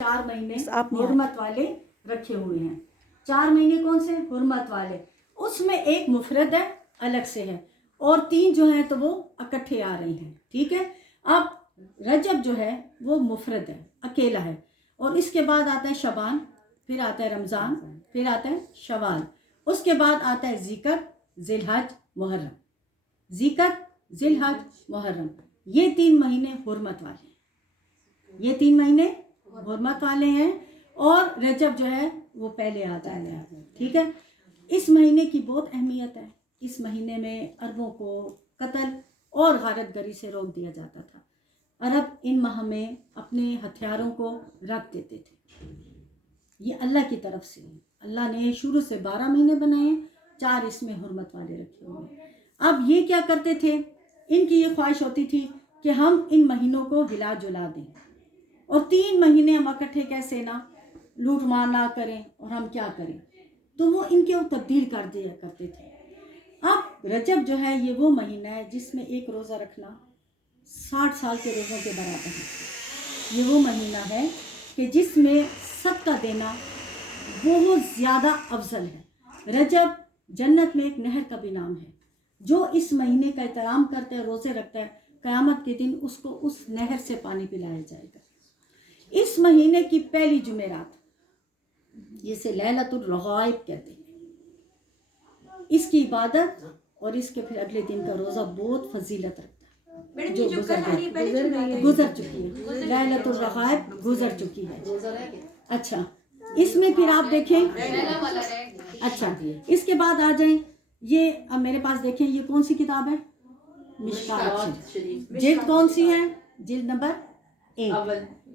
4 महीने हुर्मत वाले रखे हुए हैं। 4 महीने कौन से? हुर्मत वाले। उसमें एक मुफरद है, अलग से है, और 3 जो हैं तो वो इकट्ठे आ रहे हैं। ठीक है। अब रजब जो है वो मुफरद है, अकेला है, और इसके बाद आता है शबान, फिर आता है रमज़ान, फिर आता है शवाल, उसके बाद आता है ज़िकर, ज़िलहज, मुहर्रम। ज़िकर, ज़िलहज, मुहर्रम, ये 3 महीने हुर्मत वाले हैं। ये 3 महीने हुर्मत वाले हैं, और रजब जो है वो पहले आता है। ठीक है। इस महीने की बहुत अहमियत है। इस महीने में अरबों को कत्ल और गारतगरी से रोक दिया जाता था। अरब इन माह में अपने हथियारों को रख देते थे। ये अल्लाह की तरफ से है। अल्लाह ने शुरू से 12 महीने बनाए, 4 इसमें हुर्मत वाले रखे हुए हैं। अब ये क्या करते थे, इनकी ये ख्वाहिश होती थी कि हम इन महीनों को हिला जुला दें, और 3 महीने हम इकट्ठे कैसे ना लूट मार ना करें, और हम क्या करें, तो वो इनके वो तब्दील कर दिया करते थे। अब रजब जो है ये वो महीना है जिसमें एक रोज़ा रखना 60 साल के रोज़ों के बराबर है। ये वो महीना है कि जिसमें सदका देना बहुत ज़्यादा अफजल है। रजब जन्नत में एक नहर का भी नाम है। जो इस महीने का एहतराम करता है, रोज़े रखता है, क़यामत के दिन उसको उस नहर से पानी पिलाया जाएगा। इस महीने की पहली जुमेरात, जिसे लैलतुल रग़ाइब कहते हैं, इसकी इबादत और इसके फिर अगले दिन का रोज़ा बहुत फजीलत रखता है। जो गुजर चुकी है, लैलतुल रग़ाइब गुजर चुकी है। अच्छा, इसमें फिर आप देखें, अच्छा इसके बाद आ जाएं, ये अब मेरे पास देखें, ये कौन सी किताब है? मिशकात शरीफ। जिल्द कौन सी है? जिल्द नंबर 1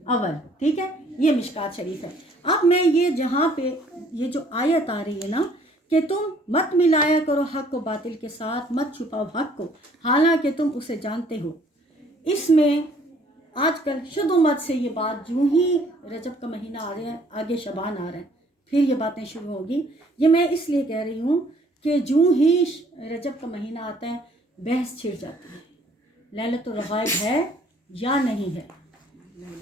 अव्वल। ठीक है, ये मिशकात शरीफ है। अब मैं ये जहाँ पे ये जो आयत आ रही है ना कि तुम मत मिलाया करो हक को बातिल के साथ, मत छुपाओ हक को हालांकि तुम उसे जानते हो, इसमें आजकल शुद्ध उम्मत से ये बात, यूं ही रजब का महीना आ रहा है, आगे शबान आ रहा है, फिर ये बातें शुरू होगी। ये मैं इसलिए कह रही हूँ कि यूं ही रजब का महीना आता है बहस छिड़ जाती है, लैलतुल रग़ाइब है या नहीं है।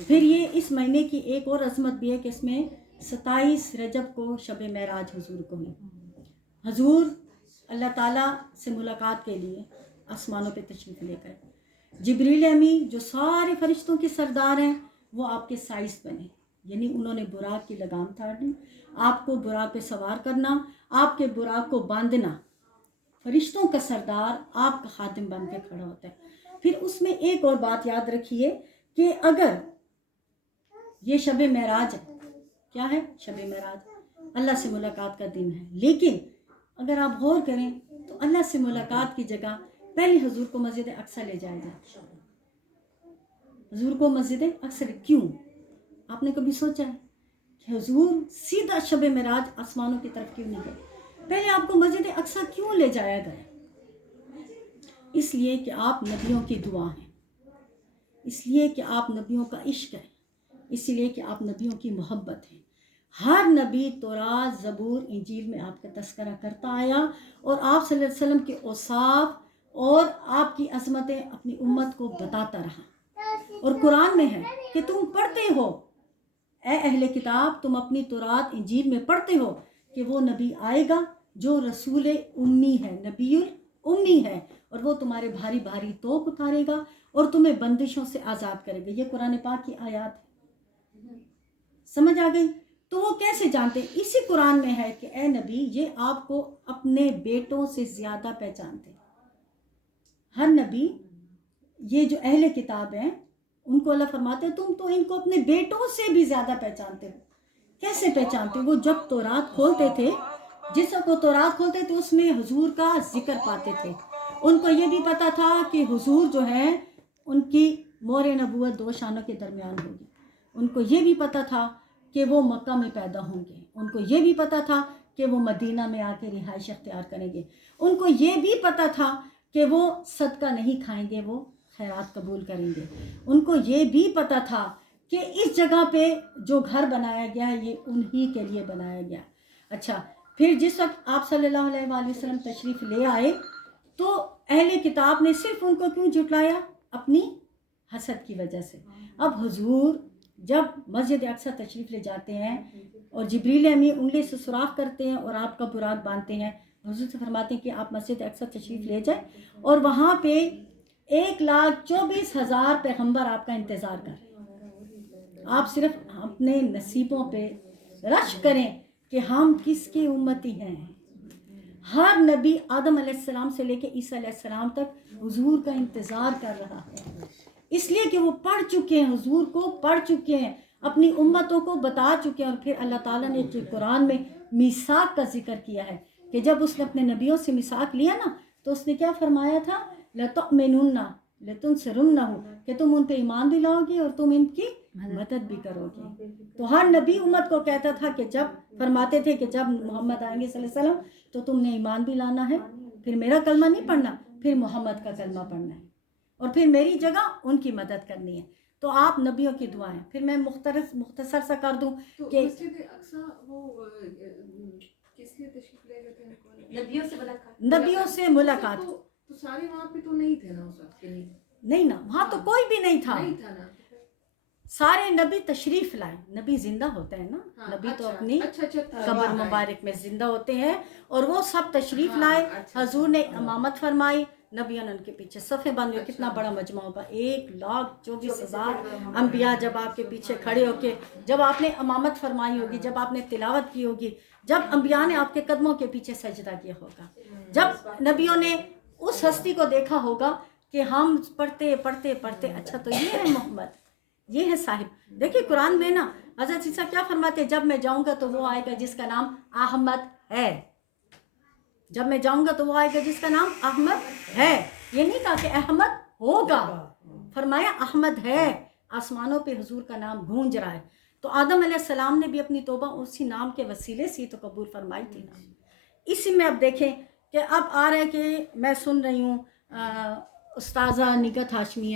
फिर ये इस महीने की एक और अज़मत भी है कि इसमें 27 रजब को शब मेराज हुजूर को हुई। हुजूर अल्लाह ताला से मुलाकात के लिए आसमानों पे तशरीफ़ लेकर, जिब्रील अमीन जो सारे फरिश्तों के सरदार हैं वो आपके साइस बने, यानी उन्होंने बुराक की लगाम ताड़नी, आपको बुराक पे सवार करना, आपके बुराक को बांधना, फरिश्तों का सरदार आपका खादिम बन के खड़ा होता है। फिर उसमें एक और बात याद रखिए कि अगर ये शब मेराज है, क्या है? शब मेराज अल्लाह से मुलाकात का दिन है, लेकिन अगर आप गौर करें तो अल्लाह से मुलाकात की जगह पहले हुजूर को मस्जिद अक्सा ले जाया जाए। हुजूर को मस्जिद अक्सा क्यों? आपने कभी सोचा है कि हुजूर सीधा शब मेराज आसमानों की तरफ क्यों नहीं गए? पहले आपको मस्जिद अक्सा क्यों ले जाया गया? इसलिए कि आप नबियों की दुआ हैं, इसलिए कि आप नबियों का इश्क है, इसलिए कि आप नबियों की मोहब्बत है। हर नबी तौरात, ज़बूर, इंजील में आपका तस्करा करता आया, और आप सल्लल्लाहु अलैहि वसल्लम के औसाफ और आपकी अज़मतें अपनी उम्मत को बताता रहा। और कुरान में है कि तुम पढ़ते हो, ए अहले किताब, तुम अपनी तौरात इंजील में पढ़ते हो कि वो नबी आएगा जो रसूल उम्मी है, नबीउल उम्मी है, और वो तुम्हारे भारी भारी तोप उतारेगा और तुम्हें बंदिशों से आज़ाद करेगा। ये कुरान पाक की आयत है। समझ आ गई? तो वो कैसे जानते? इसी कुरान में है कि ए नबी, ये आपको अपने बेटों से ज़्यादा पहचानते। हर नबी, ये जो अहले किताब हैं उनको अल्लाह फरमाते हैं तुम तो इनको अपने बेटों से भी ज़्यादा पहचानते हो। कैसे पहचानते? वो जब तौरात खोलते थे, जिस को तौरात खोलते थे उसमें हुजूर का जिक्र पाते थे। उनको ये भी पता था कि हुजूर जो है उनकी मोहर नबूवत 2 शानों के दरमियान होगी। उनको ये भी पता था कि वो मक्का में पैदा होंगे। उनको ये भी पता था कि वो मदीना में आके रिहाइश अख्तियार करेंगे। उनको ये भी पता था कि वो सदका नहीं खाएंगे, वो खैरात कबूल करेंगे। उनको ये भी पता था कि इस जगह पे जो घर बनाया गया है ये उन्हीं के लिए बनाया गया। अच्छा, फिर जिस वक्त आप सल्लल्लाहु अलैहि वसल्लम तशरीफ़ ले आए तो अहले किताब ने सिर्फ उनको क्यों झुटलाया? अपनी हसद की वजह से। अब हुजूर جب مسجد اقصی تشریف لے جاتے ہیں اور جبریل امین انگلی سے سوراخ کرتے ہیں اور آپ کا برات باندھتے ہیں، حضور سے فرماتے ہیں کہ آپ مسجد اقصی تشریف لے جائیں اور وہاں پہ 1,24,000 پیغمبر آپ کا انتظار کر رہے ہیں. آپ صرف اپنے نصیبوں پہ رش کریں کہ ہم کس کی امتی ہیں. ہر نبی آدم علیہ السلام سے لے کے عیسیٰ علیہ السلام تک حضور کا انتظار کر رہا ہے، اس لیے کہ وہ پڑھ چکے ہیں، حضور کو پڑھ چکے ہیں، اپنی امتوں کو بتا چکے ہیں. اور پھر اللہ تعالیٰ نے جو قرآن میں میثاق کا ذکر کیا ہے کہ جب اس نے اپنے نبیوں سے میثاق لیا نا تو اس نے کیا فرمایا تھا، لَتُؤْمِنُنَّ لَتُنْصِرُنَّهُ، کہ تم ان پہ ایمان بھی لاؤ گے اور تم ان کی مدد بھی کرو گے. تو ہر نبی امت کو کہتا تھا کہ جب فرماتے تھے کہ جب محمد آئیں گے صلی اللہ علیہ وسلم تو تم نے ایمان بھی لانا ہے، پھر میرا کلمہ نہیں پڑھنا، پھر محمد کا کلمہ پڑھنا ہے اور پھر میری جگہ ان کی مدد کرنی ہے. تو آپ نبیوں کی دعائیں. پھر میں مختصر سا کر دوں کہ مسجد اقصی وہ کس لیے تشریف لے گئے تھے؟ نبیوں سے ملاقات. تو سارے وہاں پہ تو نہیں تھے نا اس وقت؟ نہیں نا، وہاں تو کوئی بھی نہیں تھا. نا. سارے نبی تشریف لائے. نبی زندہ ہوتے ہیں نا، نبی تو اپنی قبر مبارک میں زندہ ہوتے ہیں اور وہ سب تشریف لائے. حضور نے امامت فرمائی، نبیوں نے ان کے پیچھے صفیں باندھی. کتنا بڑا مجمع ہوگا، 1,24,000 انبیاء جب آپ کے پیچھے کھڑے ہو کے، جب آپ نے امامت فرمائی ہوگی، جب آپ نے تلاوت کی ہوگی، جب انبیاء نے آپ کے قدموں کے پیچھے سجدہ کیا ہوگا، جب نبیوں نے اس ہستی کو دیکھا ہوگا کہ ہم پڑھتے پڑھتے پڑھتے اچھا تو یہ ہے محمد، یہ ہے صاحب. دیکھیے قرآن میں نا حضرت عیسیٰ کیا فرماتے ہیں، جب میں جاؤں گا تو وہ آئے گا جس کا نام احمد ہے. جب میں جاؤں گا تو وہ آئے گا جس کا نام احمد ہے. یہ نہیں کہا کہ احمد ہوگا، فرمایا احمد ہے. آسمانوں پہ حضور کا نام گونج رہا ہے. تو آدم علیہ السلام نے بھی اپنی توبہ اسی نام کے وسیلے سے تو قبول فرمائی تھی نا. اسی میں اب دیکھیں کہ اب آ رہے ہیں کہ میں سن رہی ہوں استاذہ نگہت ہاشمی